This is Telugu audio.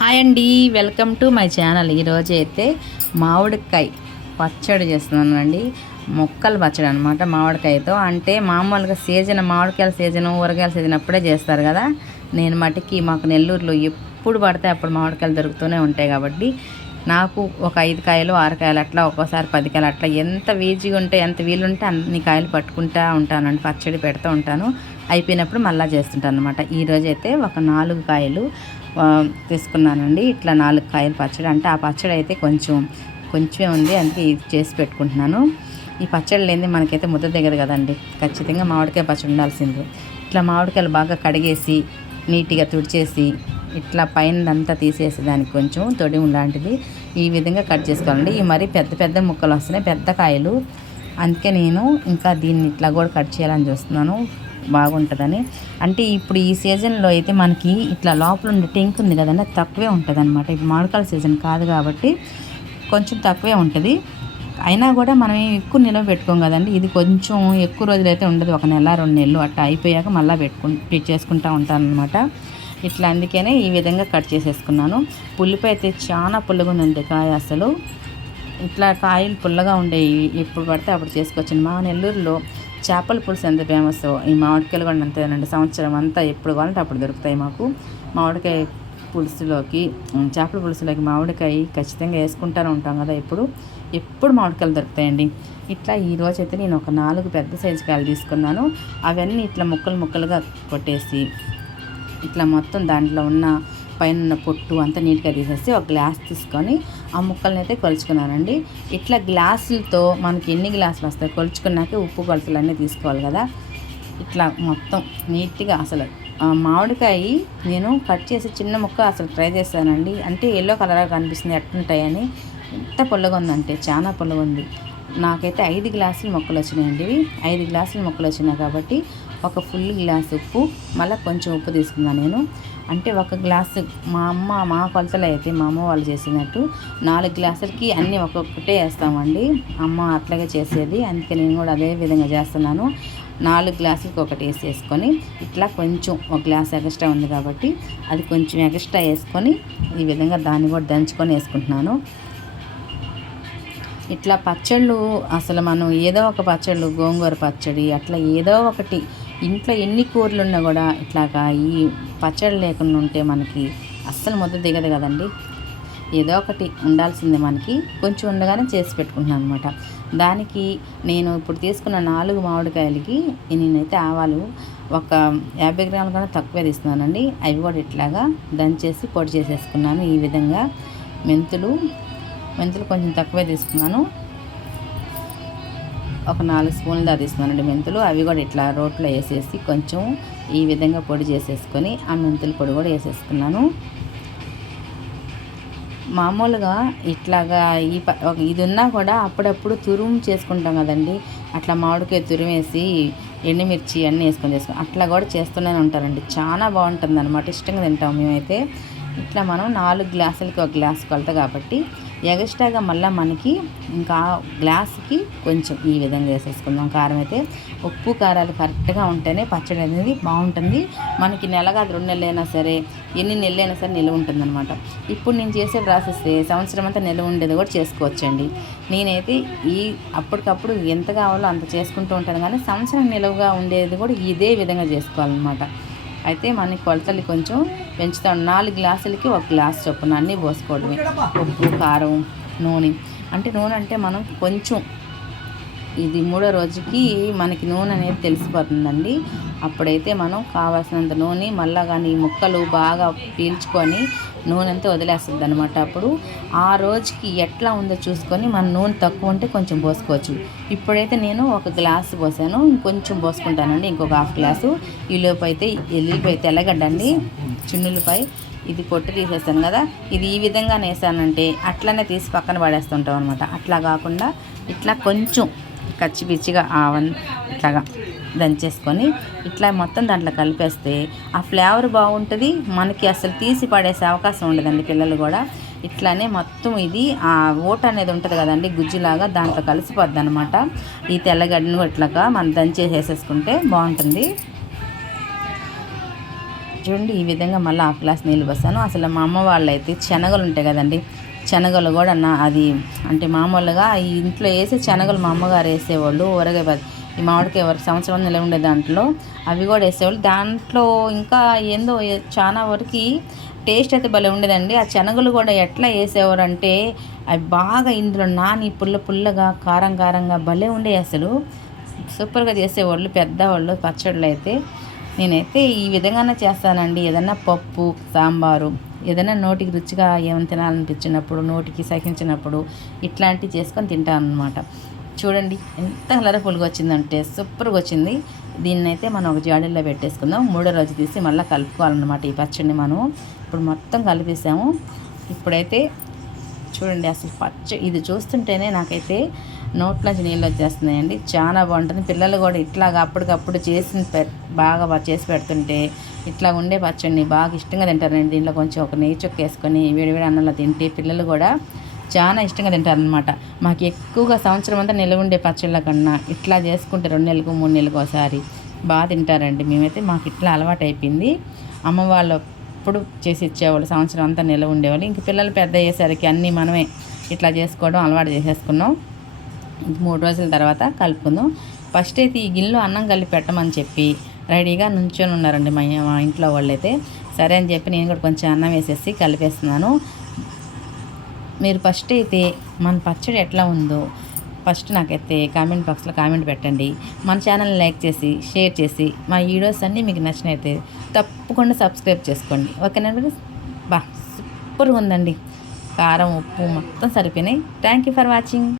హాయ్ అండి వెల్కమ్ టు మై ఛానల్. ఈరోజు అయితే మామిడికాయ పచ్చడి చేస్తున్నాను అండి. మొక్కలు పచ్చడి అనమాట మామిడికాయతో. అంటే మామూలుగా సీజన్ మామిడికాయల సీజన్ ఊరగాయల సీజన్ అప్పుడే చేస్తారు కదా. నేను మటుకి మాకు నెల్లూరులో ఎప్పుడు పడితే అప్పుడు మామిడికాయలు దొరుకుతూనే ఉంటాయి కాబట్టి నాకు ఒక ఐదు కాయలు ఆరు కాయలు అట్లా ఒక్కోసారి పది కాయలు అట్లా. ఎంత వీజీగా ఉంటే ఎంత వీలుంటే అన్ని కాయలు పట్టుకుంటా ఉంటానండి. పచ్చడి పెడుతూ ఉంటాను. అయిపోయినప్పుడు మళ్ళీ చేస్తుంటాను అనమాట ఈరోజైతే ఒక నాలుగు కాయలు తీసుకున్నానండి. ఇట్లా నాలుగు కాయలు పచ్చడి. అంటే ఆ పచ్చడి అయితే కొంచెం కొంచెమే ఉంది. అందుకే ఇది చేసి పెట్టుకుంటున్నాను. ఈ పచ్చడి లేనిది మనకైతే ముద్ద దిగదు కదండి. ఖచ్చితంగా మామిడికాయ పచ్చడి ఉండాల్సిందే. ఇట్లా మామిడికాయలు బాగా కడిగేసి నీట్గా తుడిచేసి ఇట్లా పైన అంతా తీసేసి దానికి కొంచెం తొడి లాంటిది ఈ విధంగా కట్ చేసుకోవాలండి. ఈ మరీ పెద్ద పెద్ద ముక్కలు వస్తున్నాయి. పెద్ద కాయలు. అందుకే నేను ఇంకా దీన్ని ఇట్లా కూడా కట్ చేయాలని చూస్తున్నాను. బాగుంటుందని. అంటే ఇప్పుడు ఈ సీజన్లో అయితే మనకి ఇట్లా లోపల ఉండే టెంక్ ఉంది కదండి తక్కువే ఉంటుంది అనమాట ఇప్పుడు మామిడికాయల సీజన్ కాదు కాబట్టి కొంచెం తక్కువే ఉంటుంది. అయినా కూడా మనం ఎక్కువ నిల్వ పెట్టుకోం కదండి. ఇది కొంచెం ఎక్కువ రోజులు అయితే ఉండదు. ఒక నెల రెండు నెలలు అట్లా అయిపోయాక మళ్ళీ పెట్టుకు చేసుకుంటూ ఉంటాను అనమాట ఇట్లా అందుకనే ఈ విధంగా కట్ చేసేసుకున్నాను. పుల్లిపాయ అయితే చాలా పుల్లగా ఉందండి కాయ అసలు. ఇట్లా కాయలు పుల్లగా ఉండేవి ఎప్పుడు పడితే అప్పుడు చేసుకోవచ్చు మా నెల్లూరులో చేపల పులుసు ఎంత ఫేమస్? ఈ మామిడికాయలు కూడా అంతేనండి సంవత్సరం అంతా ఎప్పుడు కావాలంటే అప్పుడు దొరుకుతాయి మాకు. మామిడికాయ పులుసులోకి చేపల పులుసులోకి మామిడికాయ ఖచ్చితంగా వేసుకుంటూనే ఉంటాం కదా ఎప్పుడు. ఎప్పుడు మామిడికాయలు దొరుకుతాయండి. ఇట్లా ఈ రోజు అయితే నేను ఒక నాలుగు పెద్ద సైజు కాయలు తీసుకున్నాను. అవన్నీ ఇట్లా ముక్కలు ముక్కలుగా కొట్టేసి ఇట్లా మొత్తం దాంట్లో ఉన్న పైన ఉన్న పొట్టు అంతా నీట్గా తీసేసి ఒక గ్లాస్ తీసుకొని ఆ ముక్కల్ని అయితే కొలుచుకున్నానండి. ఇట్లా గ్లాసులతో మనకి ఎన్ని గ్లాసులు వస్తాయి? కొలుచుకున్నాక ఉప్పు కొలతలు అన్నీ తీసుకోవాలి కదా. ఇట్లా మొత్తం నీట్గా అసలు మామిడికాయ నేను కట్ చేసి చిన్న ముక్క అసలు ట్రై చేశానండి. అంటే ఎల్లో కలర్గా కనిపిస్తుంది ఎట్లుంటాయని. ఎంత పొల్లగా ఉందంటే చాలా పొల్లగా ఉంది. నాకైతే ఐదు గ్లాసులు మొక్కలు వచ్చినాయండి. ఐదు గ్లాసులు మొక్కలు వచ్చినాయి కాబట్టి ఒక ఫుల్ గ్లాస్ ఉప్పు మళ్ళీ కొంచెం ఉప్పు తీసుకున్నాను నేను. అంటే ఒక గ్లాసు మా అమ్మ మా కొలతలు అయితే మా అమ్మ వాళ్ళు చేసినట్టు నాలుగు గ్లాసులకి అన్నీ ఒక్కొక్కటే వేస్తామండి. అమ్మ అట్లాగే చేసేది. అందుకే నేను కూడా అదే విధంగా చేస్తున్నాను. నాలుగు గ్లాసులకి ఒకటి వేసేసుకొని ఇట్లా కొంచెం ఒక గ్లాస్ ఎక్స్ట్రా ఉంది కాబట్టి అది కొంచెం ఎక్స్ట్రా వేసుకొని ఈ విధంగా దాన్ని కూడా దంచుకొని వేసుకుంటున్నాను. ఇట్లా పచ్చళ్ళు అసలు మనం ఏదో ఒక పచ్చళ్ళు గోంగూర పచ్చడి అట్లా ఏదో ఒకటి ఇంట్లో ఎన్ని కూరలు ఉన్నా కూడా ఇట్లాగా ఈ పచ్చడి లేకుండా ఉంటే మనకి అస్సలు ముద్ద దిగదు కదండి. ఏదో ఒకటి ఉండాల్సిందే మనకి. కొంచెం ఉండగానే చేసి పెట్టుకుంటున్నాను అనమాట దానికి నేను ఇప్పుడు తీసుకున్న నాలుగు మామిడికాయలకి నేనైతే ఆవాలు ఒక యాభై గ్రాముల కన్నా తక్కువే తీస్తున్నానండి. అవి కూడా ఇట్లాగా దంచేసి పొడి చేసేసుకున్నాను ఈ విధంగా. మెంతులు మెంతులు కొంచెం తక్కువే తీసుకున్నాను. ఒక నాలుగు స్పూన్లు దా తీసుకున్నానండి మెంతులు. అవి కూడా ఇట్లా రోట్లో వేసేసి కొంచెం ఈ విధంగా పొడి చేసేసుకొని ఆ మెంతుల పొడి కూడా వేసేసుకున్నాను. మామూలుగా ఇట్లాగా ఈ ఒక ఇది ఉన్నా కూడా అప్పుడప్పుడు తురుము చేసుకుంటాం కదండి. అట్లా మామిడికాయ తురిమేసి ఎండుమిర్చి అన్నీ వేసుకొని చేసుకుని అట్లా కూడా చేస్తూనే ఉంటారండి. చాలా బాగుంటుంది అనమాట ఇష్టంగా తింటాం మేమైతే. ఇట్లా మనం నాలుగు గ్లాసులకి ఒక గ్లాస్ కొలత కాబట్టి ఎగస్ట్రాగా మళ్ళీ మనకి ఇంకా గ్లాస్కి కొంచెం ఈ విధంగా వేసేసుకుందాం. కారం అయితే ఉప్పు కారాలు కరెక్ట్గా ఉంటేనే పచ్చడి అనేది బాగుంటుంది. మనకి నెలగా రెండు నెలలైనా సరే ఎన్ని నెలలైనా సరే నిల్వ ఉంటుంది అనమాట ఇప్పుడు నేను చేసే ప్రాసెస్ సంవత్సరం అంతా నిల్వ ఉండేది కూడా చేసుకోవచ్చండి. నేనైతే ఈ అప్పటికప్పుడు ఎంత కావాలో అంత చేసుకుంటూ ఉంటాను కానీ సంవత్సరం నిలువగా ఉండేది కూడా ఇదే విధంగా చేసుకోవాలన్నమాట. అయితే మన కొలతలు కొంచెం పెంచుతాం నాలుగు గ్లాసులకి ఒక గ్లాస్ చొప్పున అన్నీ పోసుకోవడమే. ఉప్పు కారం నూనె. అంటే నూనె అంటే మనం కొంచెం ఇది మూడో రోజుకి మనకి నూనె అనేది తెలిసిపోతుందండి. అప్పుడైతే మనం కావాల్సినంత నూనె మళ్ళా కానీ ముక్కలు బాగా పీల్చుకొని నూనె అంతా వదిలేస్తుంది అనమాట అప్పుడు ఆ రోజుకి ఎట్లా ఉందో చూసుకొని మన నూనె తక్కువ ఉంటే కొంచెం పోసుకోవచ్చు. ఇప్పుడైతే నేను ఒక గ్లాస్ పోసాను. ఇంకొంచెం పోసుకుంటానండి. ఇంకొక హాఫ్ గ్లాసు. ఈలోపు అయితే ఎల్లిపాయ తెల్లగడ్డ అండి చిన్నులపై ఇది పొట్టు తీసేస్తాను కదా. ఇది ఈ విధంగా నేసానంటే అట్లనే తీసి పక్కన పడేస్తుంటాం అనమాట అట్లా కాకుండా ఇట్లా కొంచెం కచ్చి పిచ్చిగా ఆవన్ ఇట్లాగా. దంచేసుకొని ఇట్లా మొత్తం దాంట్లో కలిపేస్తే ఆ ఫ్లేవర్ బాగుంటుంది. మనకి అసలు తీసి పడేసే అవకాశం ఉండదండి పిల్లలు కూడా. ఇట్లానే మొత్తం ఇది ఆ ఓట అనేది ఉంటుంది కదండి గుజ్జులాగా దాంట్లో కలిసిపోద్ది అనమాట ఈ తెల్లగడ్డను ఇట్లాగా మనం దంచేసేసేసుకుంటే బాగుంటుంది. చూడండి ఈ విధంగా మళ్ళీ ఆ గ్లాస్ నీళ్ళు పోస్తాను అసలు మా అమ్మ వాళ్ళు అయితే శనగలు ఉంటాయి కదండి శనగలు కూడా నా అది అంటే మామూలుగా ఈ ఇంట్లో వేసే శనగలు మా అమ్మగారు వేసేవాళ్ళు ఊరగాయ ఈ మామిడికాయ వరకు సంవత్సరం నిలవ ఉండే దాంట్లో. అవి కూడా వేసేవాళ్ళు. దాంట్లో ఇంకా ఏందో చాలా వరకు టేస్ట్ అయితే భలే ఉండేదండి. ఆ శనగలు కూడా ఎట్లా వేసేవారు అంటే అవి బాగా ఇందులో నాని పుల్ల పుల్లగా కారం కారంగా భలే ఉండే అసలు. సూపర్గా చేసేవాళ్ళు పెద్దవాళ్ళు పచ్చళ్ళు అయితే. నేనైతే ఈ విధంగానే చేస్తానండి. ఏదన్నా పప్పు సాంబారు ఏదైనా నోటికి రుచిగా ఏమైనా తినాలనిపించినప్పుడు నోటికి సహించినప్పుడు ఇట్లాంటివి చేసుకొని తింటాను అనమాట చూడండి ఎంత కలర్ఫుల్గా వచ్చిందంటే సూపర్గా వచ్చింది. దీన్ని అయితే మనం ఒక జాడీలో పెట్టేసుకుందాం. మూడో రోజు తీసి మళ్ళీ కలుపుకోవాలన్నమాట ఈ పచ్చడిని మనం. ఇప్పుడు మొత్తం కలిపేసాము. ఇప్పుడైతే చూడండి అసలు పచ్చ ఇది చూస్తుంటేనే నాకైతే నోట్లోంచి నీళ్ళు వచ్చేస్తున్నాయండి. చాలా బాగుంటుంది. పిల్లలు కూడా ఇట్లాగా అప్పటికప్పుడు చేసి పె బాగా చేసి పెడుతుంటే ఇట్లా ఉండే పచ్చడిని బాగా ఇష్టంగా తింటారండి దీంట్లో కొంచెం ఒక నెయ్యి చొక్క వేసుకొని వేడివేడి అన్నంలో తింటే పిల్లలు కూడా చాలా ఇష్టంగా తింటారనమాట మాకు ఎక్కువగా సంవత్సరం అంతా నిల్వ ఉండే పచ్చళ్ళ కన్నా ఇట్లా చేసుకుంటే రెండు నెలలకు మూడు నెలలకు ఒకసారి బాగా తింటారండి. మేమైతే మాకు ఇట్లా అలవాటు అయిపోయింది అమ్మ వాళ్ళు ఎప్పుడు చేసి ఇచ్చేవాళ్ళు సంవత్సరం అంతా నిల్వ ఉండేవాళ్ళు. ఇంక పిల్లలు పెద్ద అయ్యేసరికి అన్నీ మనమే ఇట్లా చేసుకోవడం అలవాటు చేసేసుకున్నాం. ఇంక మూడు రోజుల తర్వాత కలుపుకుందాం. ఫస్ట్ అయితే ఈ గిన్నెలో అన్నం కలిపి పెట్టమని చెప్పి రెడీగా నుంచొని ఉన్నారండి మా మా ఇంట్లో వాళ్ళైతే. సరే అని చెప్పి నేను కూడా కొంచెం అన్నం వేసేసి కలిపేస్తున్నాను. మీరు ఫస్ట్ అయితే మన పచ్చడి ఎట్లా ఉందో ఫస్ట్ నాకైతే కామెంట్ బాక్స్లో కామెంట్ పెట్టండి. మన ఛానల్ని లైక్ చేసి షేర్ చేసి మా వీడియోస్ అన్నీ మీకు నచ్చినైతే తప్పకుండా సబ్స్క్రైబ్ చేసుకోండి. ఓకేనా బా సూపర్గా ఉందండి. కారం ఉప్పు మొత్తం సరిపోయినాయి. Thank you for watching